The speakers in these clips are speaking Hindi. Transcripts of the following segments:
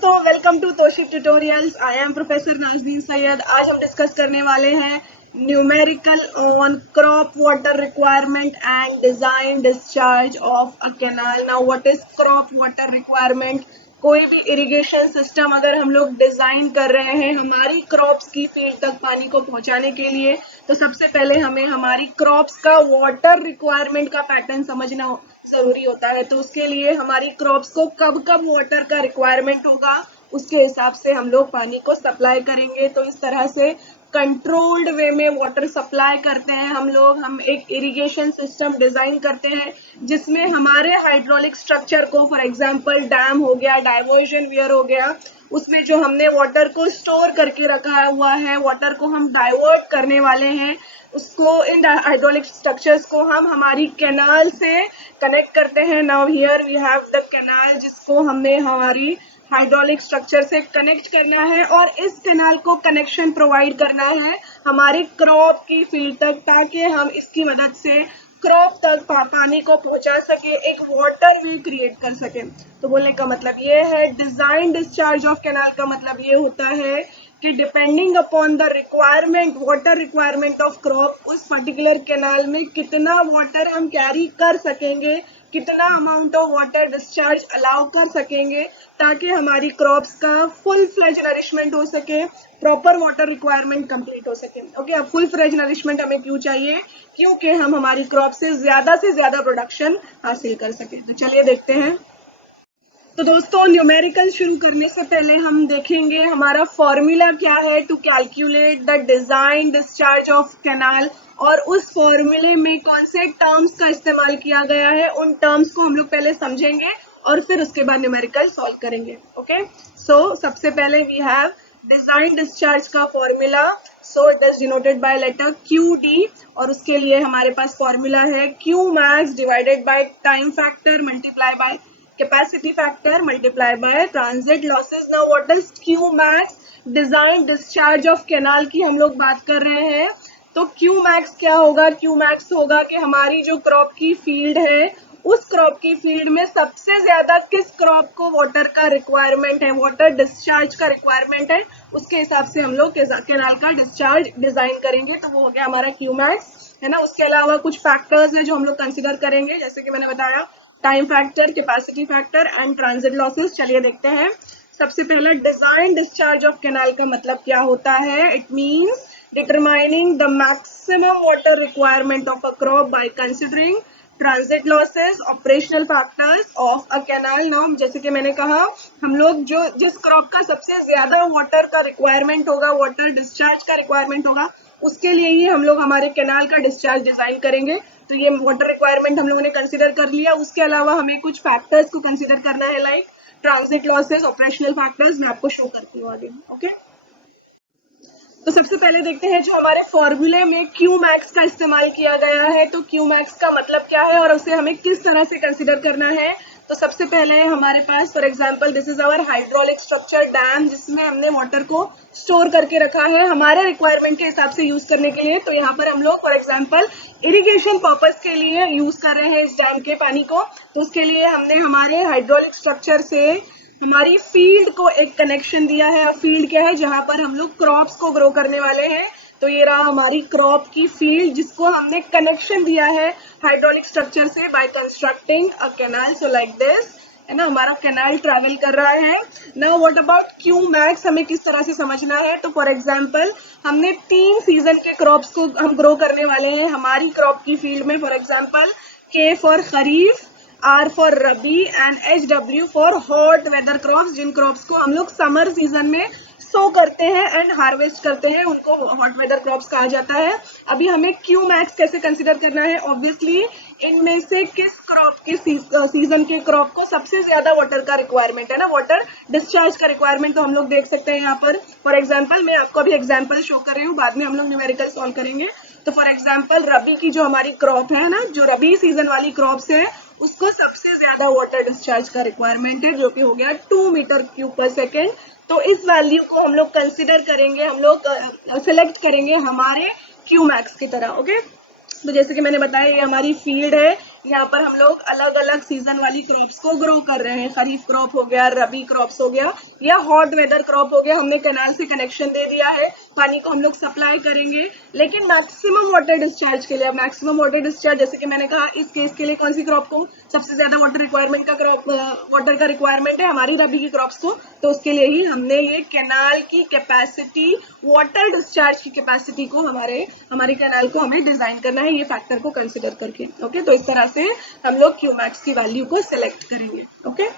दोस्तों, welcome to Toshib tutorials. I am professor Nazneen Syed. आज हम डिस्कस करने वाले हैं numerical on crop water requirement and design discharge of a canal. Now what is crop water requirement? कोई भी इरिगेशन सिस्टम अगर हम लोग डिजाइन कर रहे हैं हमारी क्रॉप्स की फील्ड तक पानी को पहुंचाने के लिए, तो सबसे पहले हमें हमारी क्रॉप्स का वाटर रिक्वायरमेंट का पैटर्न समझना जरूरी होता है। तो उसके लिए हमारी क्रॉप्स को कब कब वाटर का रिक्वायरमेंट होगा, उसके हिसाब से हम लोग पानी को सप्लाई करेंगे। तो इस तरह से कंट्रोल्ड वे में वाटर सप्लाई करते हैं हम एक इरिगेशन सिस्टम डिजाइन करते हैं जिसमें हमारे हाइड्रोलिक स्ट्रक्चर को, फॉर एग्जांपल डैम हो गया, डाइवर्जन वियर हो गया, उसमें जो हमने वाटर को स्टोर करके रखा हुआ है, वाटर को हम डाइवर्ट करने वाले हैं, उसको इन हाइड्रोलिक स्ट्रक्चर्स को हम हमारी कैनाल से कनेक्ट करते हैं। Now here we have the canal, जिसको हमने हमारी हाइड्रोलिक स्ट्रक्चर से कनेक्ट करना है और इस कैनाल को कनेक्शन प्रोवाइड करना है हमारी क्रॉप की फील्ड तक, ताकि हम इसकी मदद से क्रॉप तक पानी को पहुंचा सके, एक वाटर वे क्रिएट कर सके। तो बोलने का मतलब ये है, डिजाइन डिस्चार्ज ऑफ कैनाल का मतलब ये होता है कि depending upon the requirement, water requirement of crop, उस पर्टिकुलर कैनाल में कितना वाटर हम कैरी कर सकेंगे, कितना amount of water discharge allow कर सकेंगे, ताकि हमारी क्रॉप्स का फुल फ्लेज नरिशमेंट हो सके, प्रॉपर वाटर रिक्वायरमेंट कंप्लीट हो सके। ओके, अब फुल फ्लेज नरिशमेंट हमें क्यों चाहिए? क्योंकि हम हमारी क्रॉप से ज्यादा प्रोडक्शन हासिल कर सके। तो चलिए देखते हैं। तो दोस्तों, न्यूमेरिकल शुरू करने से पहले हम देखेंगे हमारा फॉर्मूला क्या है to calculate the design discharge of canal, और उस फॉर्मूले में कौन से टर्म्स का इस्तेमाल किया गया है, उन टर्म्स को हम लोग पहले समझेंगे और फिर उसके बाद न्यूमेरिकल सॉल्व करेंगे। ओके, सो सबसे पहले वी हैव डिजाइन डिस्चार्ज का formula. So it is denoted by letter QD, और उसके लिए हमारे पास फॉर्मूला है Q max divided by time factor multiply by capacity factor multiply by transit losses. Now what is Q max? Design discharge of canal की हम लोग बात कर रहे हैं। तो Q max क्या होगा? Q max होगा कि हमारी जो क्रॉप की फील्ड है, उस क्रॉप की फील्ड में सबसे ज्यादा किस क्रॉप को वाटर का रिक्वायरमेंट है, वाटर डिस्चार्ज का रिक्वायरमेंट है, उसके हिसाब से हम लोग कैनाल का डिस्चार्ज डिजाइन करेंगे। तो वो हो गया हमारा Q max, है ना। उसके अलावा कुछ फैक्टर्स है जो हम लोग कंसिडर करेंगे, जैसे कि मैंने बताया time factor, capacity factor and transit losses. चलिए देखते हैं। सबसे पहला डिजाइन डिस्चार्ज ऑफ कैनाल का मतलब क्या होता है? It means determining the maximum water requirement of a crop by considering transit losses, operational factors of a canal. Now जैसे कि मैंने कहा, हम लोग जिस क्रॉप का सबसे ज्यादा वाटर का रिक्वायरमेंट होगा, वाटर डिस्चार्ज का रिक्वायरमेंट होगा, उसके लिए ही हम लोग हमारे कैनाल का डिस्चार्ज डिजाइन करेंगे। तो ये वाटर रिक्वायरमेंट हम लोगों ने कंसीडर कर लिया। उसके अलावा हमें कुछ फैक्टर्स को कंसीडर करना है, like transit losses, operational factors. मैं आपको शो करती हूँ आगे। ओके, तो सबसे पहले देखते हैं जो हमारे फॉर्मूले में Q max का इस्तेमाल किया गया है। तो Q max का मतलब क्या है और उसे हमें किस तरह से कंसीडर करना है? तो सबसे पहले हमारे पास, for example, this is our hydraulic structure dam, जिसमें हमने वाटर को स्टोर करके रखा है हमारे रिक्वायरमेंट के हिसाब से यूज करने के लिए। तो यहाँ पर हम लोग फॉर एग्जांपल इरिगेशन पर्पस के लिए यूज कर रहे हैं इस डैम के पानी को। तो उसके लिए हमने हमारे हाइड्रोलिक स्ट्रक्चर से हमारी फील्ड को एक कनेक्शन दिया है। और फील्ड क्या है? जहां पर हम लोग क्रॉप्स को ग्रो करने वाले हैं। तो ये रहा हमारी क्रॉप की फील्ड, जिसको हमने कनेक्शन दिया है हाइड्रोलिक स्ट्रक्चर से by constructing a canal. So like this, है ना, हमारा कैनाल ट्रैवल कर रहा है। Now what about Q max? हमें किस तरह से समझना है? तो फॉर एग्जांपल, हमने 3 सीजन के क्रॉप्स को हम ग्रो करने वाले हैं हमारी क्रॉप की फील्ड में। For example, K for kharif, R for rabi and HW for hot weather crops, जिन क्रॉप्स को हम लोग समर सीजन में सो करते हैं एंड हार्वेस्ट करते हैं, उनको हॉट वेदर क्रॉप्स कहा जाता है। अभी हमें Q max कैसे कंसीडर करना है? ऑब्वियसली इनमें से किस क्रॉप के सीजन के क्रॉप को सबसे ज्यादा वाटर का रिक्वायरमेंट है ना, वाटर डिस्चार्ज का रिक्वायरमेंट। तो हम लोग देख सकते हैं यहाँ पर, फॉर एग्जाम्पल, मैं आपको अभी एग्जाम्पल शो कर रही हूँ, बाद में हम लोग न्यूमेरिकल सॉल्व करेंगे। तो फॉर एग्जाम्पल, रबी की जो हमारी क्रॉप है ना, जो रबी सीजन वाली क्रॉप्स है, उसको सबसे ज्यादा वाटर डिस्चार्ज का रिक्वायरमेंट है, जो कि हो गया 2 मीटर क्यूब पर सेकेंड। तो इस वैल्यू को हम लोग कंसिडर करेंगे, हम लोग सिलेक्ट करेंगे हमारे Q max की तरह। ओके, तो जैसे कि मैंने बताया, ये हमारी फील्ड है, यहाँ पर हम लोग अलग अलग सीजन वाली क्रॉप्स को ग्रो कर रहे हैं। खरीफ क्रॉप हो गया, रबी क्रॉप्स हो गया या हॉट वेदर क्रॉप हो गया। हमने कैनाल से कनेक्शन दे दिया है, पानी को हम लोग सप्लाई करेंगे, लेकिन मैक्सिमम वाटर डिस्चार्ज के लिए, मैक्सिमम वाटर डिस्चार्ज जैसे कि मैंने कहा इस केस के लिए कौन सी क्रॉप को सबसे ज्यादा वाटर का रिक्वायरमेंट है, हमारी रबी की क्रॉप्स को, तो उसके लिए ही हमने ये कैनाल की कैपेसिटी, वाटर डिस्चार्ज की कैपेसिटी को हमारे कैनाल को हमें डिजाइन करना है ये फैक्टर को कंसिडर करके। ओके, तो इस तरह से हम लोग क्यूमैक्स की वैल्यू को सिलेक्ट करेंगे। Okay,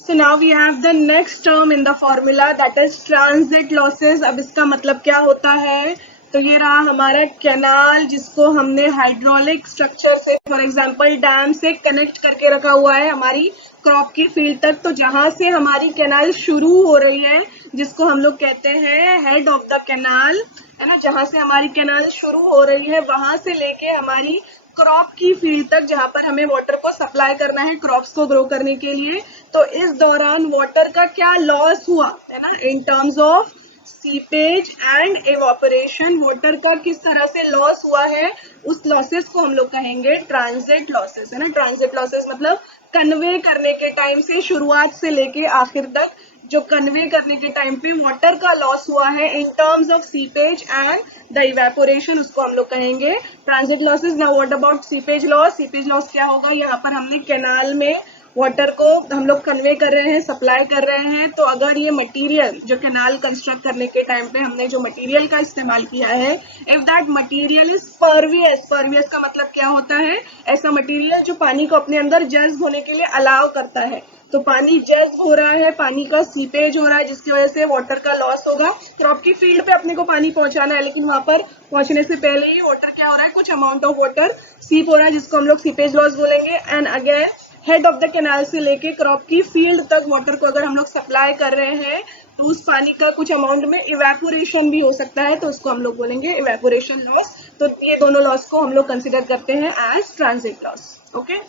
so now we have the next term in the formula, that is transit losses। अब इसका मतलब क्या होता है, तो ये रहा हमारा कैनाल जिसको हमने हाइड्रोलिक स्ट्रक्चर से, फॉर एग्जांपल डैम से कनेक्ट करके रखा हुआ है हमारी क्रॉप की फील्ड तक। तो जहां से हमारी कैनाल शुरू हो रही है, जिसको हम लोग कहते हैं हेड ऑफ द कैनाल, है ना, जहां से हमारी कैनाल शुरू हो रही है वहां से लेके हमारी क्रॉप की फील्ड तक जहां पर हमें वाटर को सप्लाई करना है क्रॉप्स को ग्रो करने के लिए। तो इस दौरान वाटर का क्या लॉस हुआ है ना, in terms of seepage and evaporation, water का किस तरह से लॉस हुआ है, उस लॉसेस को हम लोग कहेंगे ट्रांजिट लॉसेस, है ना। ट्रांजिट लॉसेस मतलब कन्वे करने के टाइम से, शुरुआत से लेके आखिर तक जो कन्वे करने के टाइम पे वाटर का लॉस हुआ है in terms of seepage and the evaporation, उसको हम लोग कहेंगे transit losses. Now what about seepage loss? Seepage loss क्या होगा, यहाँ पर हमने कैनाल में वाटर को हम लोग कन्वे कर रहे हैं, सप्लाई कर रहे हैं, तो अगर ये मटेरियल जो कैनाल कंस्ट्रक्ट करने के टाइम पे हमने जो मटेरियल का इस्तेमाल किया है, if that material is pervious, pervious का मतलब क्या होता है, ऐसा मटेरियल जो पानी को अपने अंदर जज्ब होने के लिए अलाउ करता है। तो पानी जज्ब हो रहा है, पानी का सीपेज हो रहा है, जिसकी वजह से वाटर का लॉस होगा। क्रॉप की फील्ड पे अपने को पानी पहुंचाना है, लेकिन वहां पर पहुंचने से पहले ही वाटर क्या हो रहा है, कुछ अमाउंट ऑफ वाटर सीप हो रहा है, जिसको हम लोग सीपेज लॉस बोलेंगे। And again head of the canal से लेके क्रॉप की फील्ड तक वाटर को अगर हम लोग सप्लाई कर रहे हैं, तो उस पानी का कुछ अमाउंट में इवेपोरेशन भी हो सकता है, तो उसको हम लोग बोलेंगे इवेपोरेशन लॉस। तो ये दोनों लॉस को हम लोग कंसिडर करते हैं as transit loss. Okay,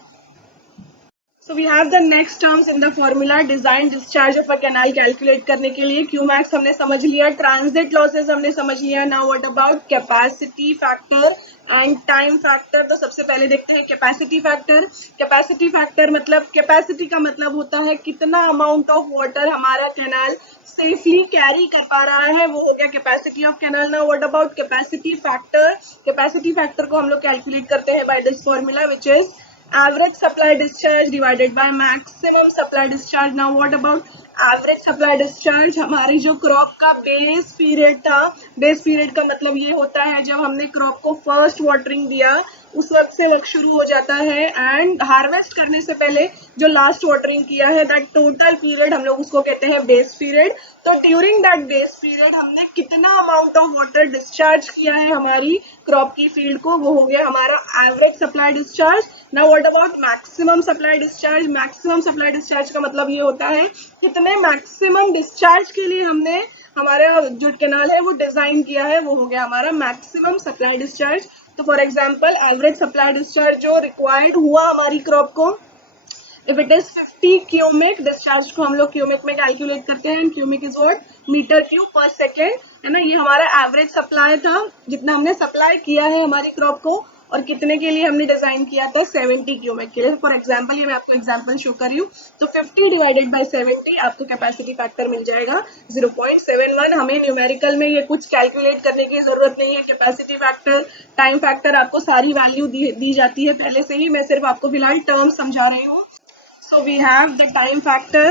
so we have the next terms in the formula, design discharge of a canal calculate करने के लिए क्यूमैक्स हमने समझ लिया, ट्रांजिट लॉसेस हमने समझ लिया। Now what about capacity factor and time factor? तो सबसे पहले देखते हैं कैपेसिटी फैक्टर। कैपेसिटी फैक्टर मतलब, कैपेसिटी का मतलब होता है कितना अमाउंट ऑफ वाटर हमारा कैनाल सेफली कैरी कर पा रहा है, वो हो गया capacity of canal. Now what about capacity factor? Capacity factor को हम लोग कैलकुलेट करते हैं by this formula, which is average supply discharge divided by maximum supply discharge। Now what about average supply discharge? हमारी जो क्रॉप का बेस पीरियड था, बेस पीरियड का मतलब ये होता है जब हमने क्रॉप को फर्स्ट वाटरिंग दिया उस वक्त से वर्क शुरू हो जाता है, एंड हार्वेस्ट करने से पहले जो लास्ट वाटरिंग किया है, दैट टोटल पीरियड हम लोग उसको कहते हैं बेस पीरियड। तो ड्यूरिंग दैट बेस पीरियड हमने कितना अमाउंट ऑफ वाटर डिस्चार्ज किया है हमारी क्रॉप की फील्ड को, वो हो गया हमारा average supply discharge. Now what about maximum supply discharge? Maximum supply discharge का मतलब ये होता है कितने मैक्सिमम डिस्चार्ज के लिए हमने हमारा जो कैनाल है वो डिजाइन किया है, वो हो गया हमारा मैक्सिमम सप्लाई डिस्चार्ज। तो for example average supply discharge जो रिक्वायर्ड हुआ हमारी क्रॉप को, इफ इट इज 50 क्यूमिक, डिस्चार्ज को हम लोग क्यूमिक में कैलकुलेट करते हैं, क्यूमिक इज व्हाट, मीटर क्यूब पर सेकेंड, है ना। ये हमारा एवरेज सप्लाई था, जितना हमने सप्लाई किया है हमारी क्रॉप को, और कितने के लिए हमने डिजाइन किया था, 70 क्यूमिक के लिए। फॉर एग्जांपल ये मैं आपको एग्जांपल शो कर रही हूँ, तो 50 डिवाइडेड बाय 70 आपको कैपेसिटी फैक्टर मिल जाएगा 0.71। हमें न्यूमेरिकल में ये कुछ कैलकुलेट करने की जरूरत नहीं है। कैपेसिटी फैक्टर, टाइम फैक्टर आपको सारी वैल्यू दी जाती है पहले से ही, मैं सिर्फ आपको फिलहाल टर्म समझा रही हूँ। So we have the time factor,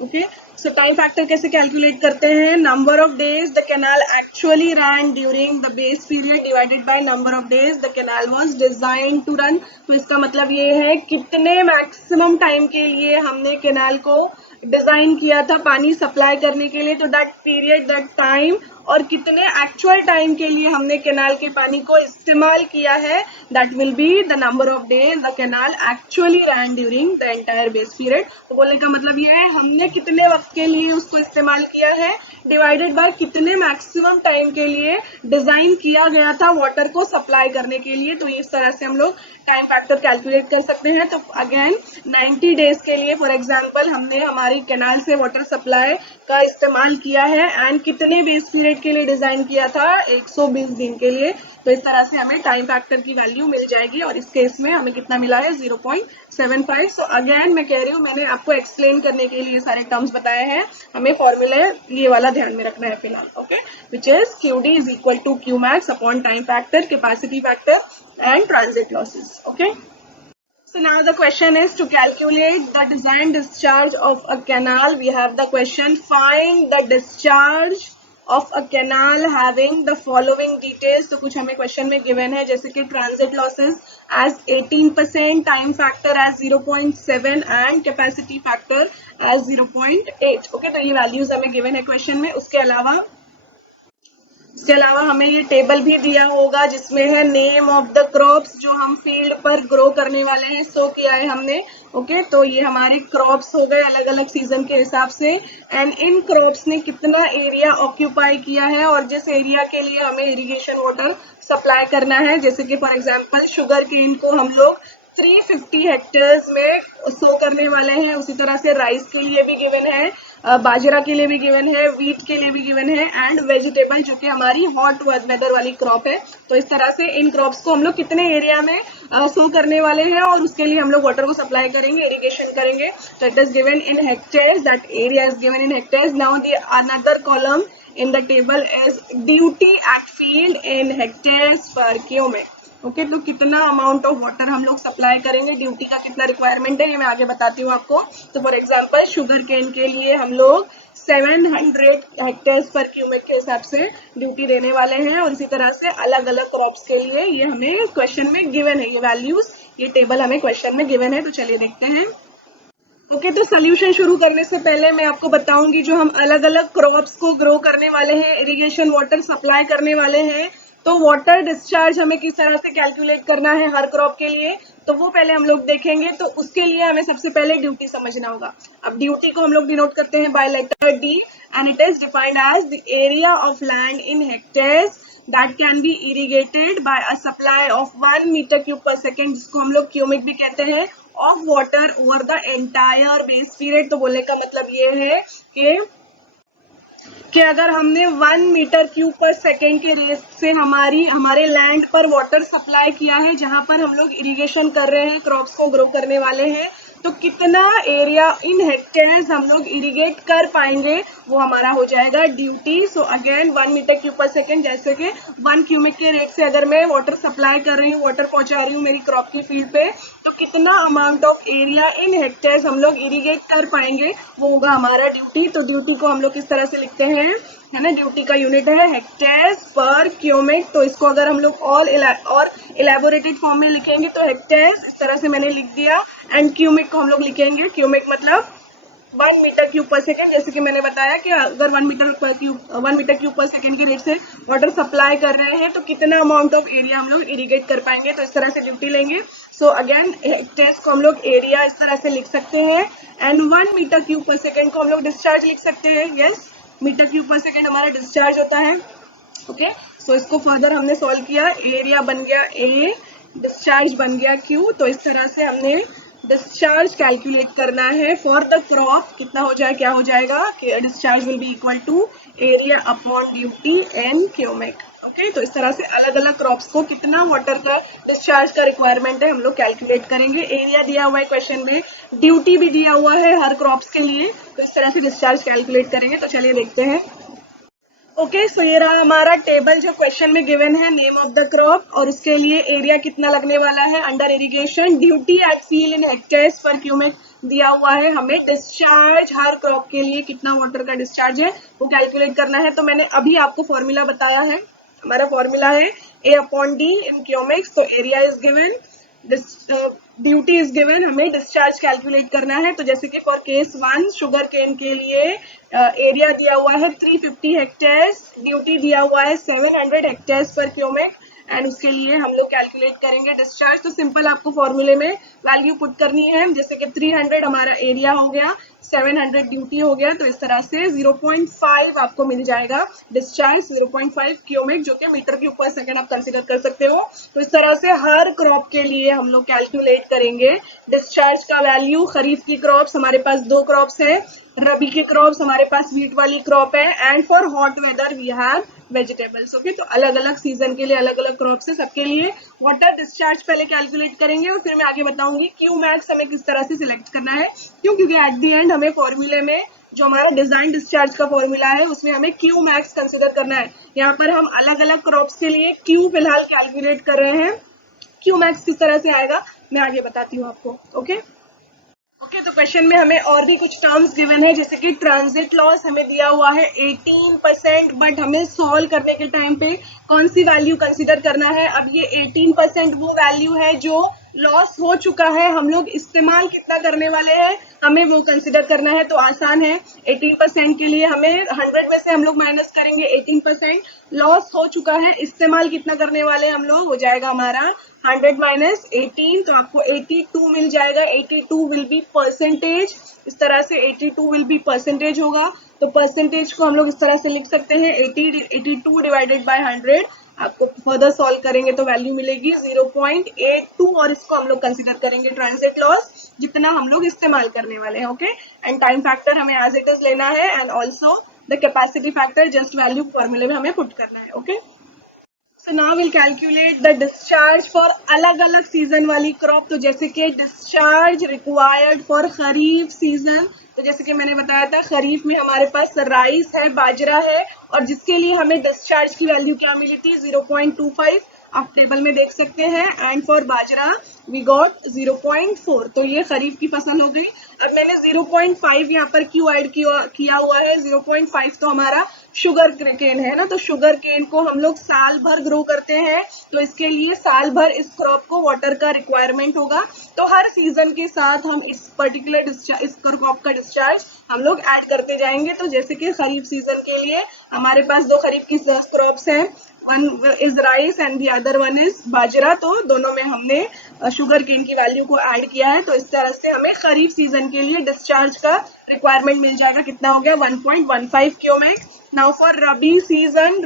okay? So time factor कैसे कैलकुलेट करते हैं? Number of days the canal actually ran during the base period divided by number of days the canal was designed to run। तो इसका मतलब ये है कितने मैक्सिमम टाइम के लिए हमने कैनाल को डिजाइन किया था पानी सप्लाई करने के लिए, तो दैट पीरियड, दैट टाइम, और कितने एक्चुअल टाइम के लिए हमने कैनाल के पानी को इस्तेमाल किया है, that will be the number of days the canal actually ran during the entire base period. तो बोलने का मतलब यह है हमने कितने वक्त के लिए उसको इस्तेमाल किया है, डिवाइडेड बाय कितने मैक्सिमम टाइम के लिए डिजाइन किया गया था वाटर को सप्लाई करने के लिए। तो इस तरह से हम लोग टाइम फैक्टर कैलकुलेट कर सकते हैं। तो अगेन 90 डेज के लिए फॉर एग्जांपल हमने हमारी कैनाल से वाटर सप्लाई का इस्तेमाल किया है, एंड कितने बेस पीरियड के लिए डिजाइन किया था, 120 दिन के लिए। तो इस तरह से हमें टाइम फैक्टर की वैल्यू मिल जाएगी और इस केस में हमें कितना मिला है 0.75। सो अगेन मैं कह रही हूँ, मैंने आपको एक्सप्लेन करने के लिए सारे टर्म्स बताए हैं, हमें फॉर्मूले ये वाला ध्यान में रखना है फिलहाल, okay, which is QD is equal to Qmax upon time factor, capacity factor and transit losses, okay. So now the question is to calculate the design discharge of a canal. We have the question, find the discharge of a canal having the following details. तो कुछ हमें question में given है, जैसे कि transit losses as 18%, time factor as 0.7 and capacity factor as 0.8. Okay, तो ये values हमें given है question में। उसके अलावा हमें ये टेबल भी दिया होगा जिसमें है नेम ऑफ द क्रॉप्स जो हम फील्ड पर ग्रो करने वाले हैं, सो किया है हमने, ओके। तो ये हमारे क्रॉप्स हो गए अलग अलग सीजन के हिसाब से, एंड इन क्रॉप्स ने कितना एरिया ऑक्यूपाई किया है और जिस एरिया के लिए हमें इरिगेशन वाटर सप्लाई करना है, जैसे कि फॉर एग्जांपल शुगर केन को हम लोग 350 हेक्टेयर्स में सो करने वाले हैं। उसी तरह से राइस के लिए भी गिवन है, बाजरा के लिए भी गिवन है, वीट के लिए भी गिवन है, एंड वेजिटेबल जो कि हमारी हॉट वेदर वाली क्रॉप है। तो इस तरह से इन क्रॉप्स को हम लोग कितने एरिया में सो करने वाले हैं और उसके लिए हम लोग वाटर को सप्लाई करेंगे, इरिगेशन करेंगे। तो it is given in hectares, that area is given in hectares. Now the another column in the table is duty at field in hectares per cubic. Okay, तो कितना अमाउंट ऑफ वाटर हम लोग सप्लाई करेंगे, ड्यूटी का कितना रिक्वायरमेंट है, ये मैं आगे बताती हूँ आपको। तो फॉर एग्जांपल शुगर केन के लिए हम लोग 700 हेक्टेयर्स पर क्यूबिक के हिसाब से ड्यूटी देने वाले हैं, और इसी तरह से अलग अलग क्रॉप्स के लिए ये हमें क्वेश्चन में गिवन है, ये वैल्यूज, ये टेबल हमें क्वेश्चन में गिवन है। तो चलिए देखते हैं। ओके, तो सोल्यूशन शुरू करने से पहले मैं आपको बताऊंगी जो हम अलग अलग क्रॉप्स को ग्रो करने वाले हैं, इरिगेशन वाटर सप्लाई करने वाले हैं, तो वाटर डिस्चार्ज हमें किस तरह से कैलकुलेट करना है हर क्रॉप के लिए, तो वो पहले हम लोग देखेंगे। तो उसके लिए हमें सबसे पहले ड्यूटी समझना होगा। अब ड्यूटी को हम लोग डिनोट करते हैं by letter D, and it is defined as the area of land in hectares that can be irrigated by a supply of 1 meter cube per second, जिसको हम लोग क्यूबिक भी कहते हैं, of water over the entire base period। तो बोलने का मतलब ये है कि अगर हमने 1 मीटर क्यूब पर सेकेंड के रेट से हमारे लैंड पर वाटर सप्लाई किया है, जहां पर हम लोग इरिगेशन कर रहे हैं, क्रॉप्स को ग्रो करने वाले हैं, तो कितना एरिया इन हेक्टेयर्स हम लोग इरिगेट कर पाएंगे, वो हमारा हो जाएगा duty. So again 1 metre cube पर सेकेंड, जैसे कि 1 क्यूबिक के रेट से अगर मैं वाटर सप्लाई कर रही हूँ, वाटर पहुंचा रही हूँ मेरी क्रॉप की फील्ड पे, तो कितना amount of area in hectares हम लोग इरिगेट कर पाएंगे, वो होगा हमारा ड्यूटी। तो ड्यूटी को हम लोग किस तरह से लिखते हैं, है ना, ड्यूटी का यूनिट है हेक्टेयर्स पर क्यूबिक। तो इसको अगर हम लोग और इलेबोरेटेड फॉर्म में लिखेंगे तो हेक्टेयर्स, इस तरह से मैंने लिख दिया, एंड क्यूबिक को हम लोग लिखेंगे, क्यूबिक मतलब 1 मीटर क्यूब पर सेकेंड। जैसे कि मैंने बताया कि अगर 1 मीटर क्यूब पर सेकेंड के रेट से वाटर सप्लाई कर रहे हैं, तो कितना अमाउंट ऑफ एरिया हम लोग इरिगेट कर पाएंगे, तो इस तरह से ड्यूटी लेंगे। सो अगेन हेक्टेयर्स को हम लोग एरिया इस तरह से लिख सकते हैं, एंड 1 मीटर क्यूब पर सेकेंड को हम लोग डिस्चार्ज लिख सकते हैं। यस, मीटर क्यूब पर सेकेंड हमारा डिस्चार्ज होता है। ओके, सो इसको फर्दर हमने सॉल्व किया, एरिया बन गया A, डिस्चार्ज बन गया Q। तो इस तरह से हमने डिस्चार्ज कैलकुलेट करना है फॉर द क्रॉप। कितना हो जाए, क्या हो जाएगा कि discharge will be equal to area upon duty in cubic. Okay, तो इस तरह से अलग अलग क्रॉप्स को कितना वाटर का डिस्चार्ज का रिक्वायरमेंट है हम लोग कैलकुलेट करेंगे। एरिया दिया हुआ है क्वेश्चन में, ड्यूटी भी दिया हुआ है हर क्रॉप्स के लिए, तो इस तरह से डिस्चार्ज कैलकुलेट करेंगे। तो चलिए देखते हैं। ओके, सो ये रहा हमारा टेबल जो क्वेश्चन में गिवन है, नेम ऑफ द क्रॉप और उसके लिए एरिया कितना लगने वाला है under irrigation, duty eight field इन हेक्टेयर्स पर क्यूबिक दिया हुआ है, हमें डिस्चार्ज हर क्रॉप के लिए कितना वाटर का डिस्चार्ज है वो कैलकुलेट करना है। तो मैंने अभी आपको फॉर्मूला बताया है, हमारा फॉर्मूला है A upon D in cubics. तो area is given, duty is given, हमें डिस्चार्ज कैलकुलेट करना है। तो जैसे कि फॉर केस 1 शुगर केन के लिए एरिया दिया हुआ है 350 हेक्टेयर्स, ड्यूटी दिया हुआ है 700 हेक्टेयर्स पर क्यूबिक, एंड उसके लिए हम लोग कैलकुलेट करेंगे डिस्चार्ज। तो सिंपल आपको फॉर्मूले में वैल्यू पुट करनी है, जैसे कि 300 हमारा एरिया हो गया, 700 ड्यूटी हो गया, तो इस तरह से 0.5 आपको मिल जाएगा डिस्चार्ज, 0.5 क्यूबिक, जो कि मीटर क्यूब पर सेकंड आप कंसीडर कर सकते हो। तो इस तरह से हर क्रॉप के लिए हम लोग कैलकुलेट करेंगे डिस्चार्ज का वैल्यू। खरीफ की क्रॉप्स हमारे पास 2 क्रॉप्स है, रबी की क्रॉप्स हमारे पास वीट वाली क्रॉप है, and for hot weather we have vegetables. Okay, तो अलग अलग सीजन के लिए अलग अलग क्रॉप्स है, सबके लिए वाटर डिस्चार्ज पहले कैलकुलेट करेंगे और फिर मैं आगे बताऊंगी क्यू मैक्स हमें किस तरह से सिलेक्ट करना है। क्यों? क्योंकि एट दी एंड हमें फॉर्मूले में जो हमारा डिजाइन डिस्चार्ज का फॉर्मूला है उसमें हमें क्यू मैक्स कंसिडर करना है। यहाँ पर हम अलग अलग क्रॉप्स के लिए क्यू फिलहाल कैलकुलेट कर रहे हैं। क्यू मैक्स किस तरह से आएगा मैं आगे बताती हूँ आपको। ओके ओके, तो क्वेश्चन में हमें और भी कुछ टर्म्स गिवन है, जैसे कि ट्रांजिट लॉस हमें दिया हुआ है 18%, बट हमें सॉल्व करने के टाइम पे कौन सी वैल्यू कंसीडर करना है। अब ये 18% वो वैल्यू है जो लॉस हो चुका है, हम लोग इस्तेमाल कितना करने वाले हैं हमें वो कंसीडर करना है। तो आसान है, 18% के लिए हमें 100 में से हम लोग माइनस करेंगे 18%, लॉस हो चुका है, इस्तेमाल कितना करने वाले हम लोग, हो जाएगा हमारा 100 माइनस 18, तो आपको 82 मिल जाएगा। 82 विल बी परसेंटेज, इस तरह से 82 विल बी परसेंटेज होगा। तो परसेंटेज को हम लोग इस तरह से लिख सकते हैं 82 डिवाइडेड बाय 100। आपको फर्दर सॉल्व करेंगे तो वैल्यू मिलेगी 0.82 और इसको हम लोग कंसीडर करेंगे ट्रांजिट लॉस, जितना हम लोग इस्तेमाल करने वाले हैं। ओके, एंड टाइम फैक्टर हमें एज इट इज लेना है and also the capacity factor just value फॉर्मूले में हमें पुट करना है। Okay, so now we'll calculate the discharge for अलग अलग सीजन वाली क्रॉप। तो जैसे कि discharge required for kharif season, तो जैसे कि मैंने बताया था खरीफ में हमारे पास राइस है, बाजरा है, और जिसके लिए हमें डिस्चार्ज की वैल्यू क्या मिली थी 0.25, आप टेबल में देख सकते हैं। And for bajra we got 0.4, तो ये खरीफ की फसल हो गई। अब मैंने 0.5 यहाँ पर क्यों ऐड किया हुआ है, 0.5 तो हमारा शुगर केन है ना, तो शुगर केन को हम लोग साल भर ग्रो करते हैं, तो इसके लिए साल भर इस क्रॉप को वाटर का रिक्वायरमेंट होगा। तो हर सीजन के साथ हम इस पर्टिकुलर इस क्रॉप का डिस्चार्ज हम लोग ऐड करते जाएंगे। तो जैसे कि खरीफ सीजन के लिए हमारे पास दो खरीफ की क्रॉप्स हैं, one is rice and the other one is bajra, तो दोनों में हमने शुगर केन की वैल्यू को ऐड किया है। तो इस तरह से हमें खरीफ सीजन के लिए डिस्चार्ज का रिक्वायरमेंट मिल जाएगा, कितना हो गया 1.15 cumec. Now for rabi season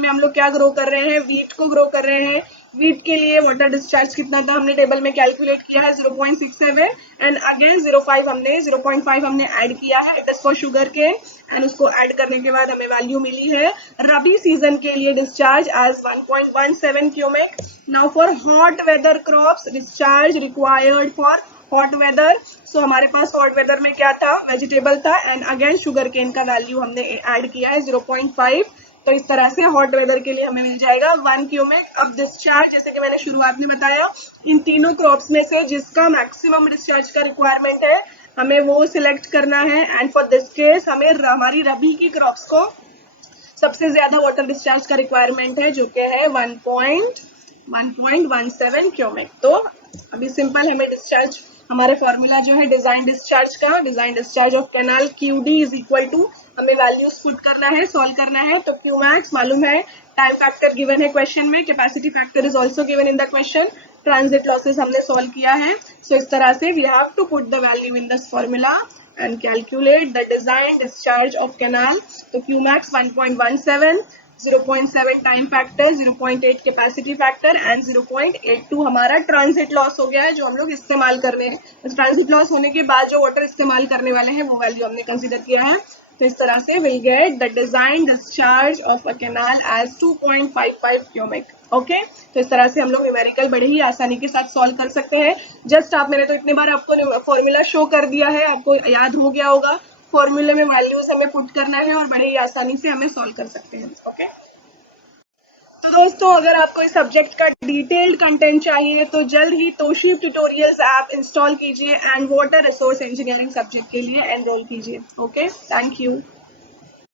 में हम लोग क्या ग्रो कर रहे हैं, वीट को ग्रो कर रहे हैं। वीट के लिए वाटर डिस्चार्ज कितना था हमने टेबल में कैलकुलेट किया है 0.67, एंड अगेन 0.5 हमने ऐड किया है, it is for sugar cane, and उसको ऐड करने के बाद हमें वैल्यू मिली है रबी सीजन के लिए discharge as 1.17 cumec. Now for hot weather crops discharge required for hot weather, so हमारे पास हॉट वेदर में क्या था, वेजिटेबल था, एंड अगेन शुगर केन का वैल्यू हमने ऐड किया है 0.5। तो इस तरह से हॉट वेदर के लिए हमें मिल जाएगा 1 क्यूमेक। अब डिस्चार्ज जैसे कि मैंने शुरुआत में बताया, इन तीनों क्रॉप्स में से जिसका मैक्सिमम डिस्चार्ज का रिक्वायरमेंट है हमें वो सिलेक्ट करना है। एंड फॉर दिस केस हमें हमारी रबी की क्रॉप्स को सबसे ज्यादा वाटर डिस्चार्ज का रिक्वायरमेंट है, जो कि है 1.17 क्यूमेक। तो अभी सिंपल हमें डिस्चार्ज, हमारे फॉर्मूला जो है डिजाइन डिस्चार्ज का, design discharge of canal QD is equal to, हमें वैल्यूज पुट करना है, सॉल्व करना है। तो क्यू मैक्स मालूम है, टाइम फैक्टर गिवन है क्वेश्चन में, capacity factor is also given in the question, transit losses हमने सॉल्व किया है। सो इस तरह से we have to put the value in this formula and calculate the design discharge of canal. तो Q max 1.17, 0.7 time factor, 0.8 capacity factor and 0.82 हमारा ट्रांजिट लॉस हो गया है जो हम लोग इस्तेमाल कर रहे हैं। ट्रांजिट लॉस होने के बाद जो वाटर इस्तेमाल करने वाले हैं वो वैल्यू हमने कंसीडर किया है। तो इस तरह से will get the design discharge of a canal as 2.55 cumec. Okay, तो इस तरह से हम लोग न्यूमेरिकल बड़े ही आसानी के साथ सॉल्व कर सकते हैं। जस्ट आप, मैंने तो इतने बार आपको फॉर्मूला शो कर दिया है, आपको याद हो गया होगा, फॉर्मूले में वैल्यूज हमें पुट करना है और बड़े ही आसानी से हमें सॉल्व कर सकते हैं। ओके, तो दोस्तों अगर आपको इस सब्जेक्ट का डिटेल्ड कंटेंट चाहिए तो जल्द ही तोशीब ट्यूटोरियल्स ऐप इंस्टॉल कीजिए and water resource engineering subject के लिए एनरोल कीजिए। Okay, thank you.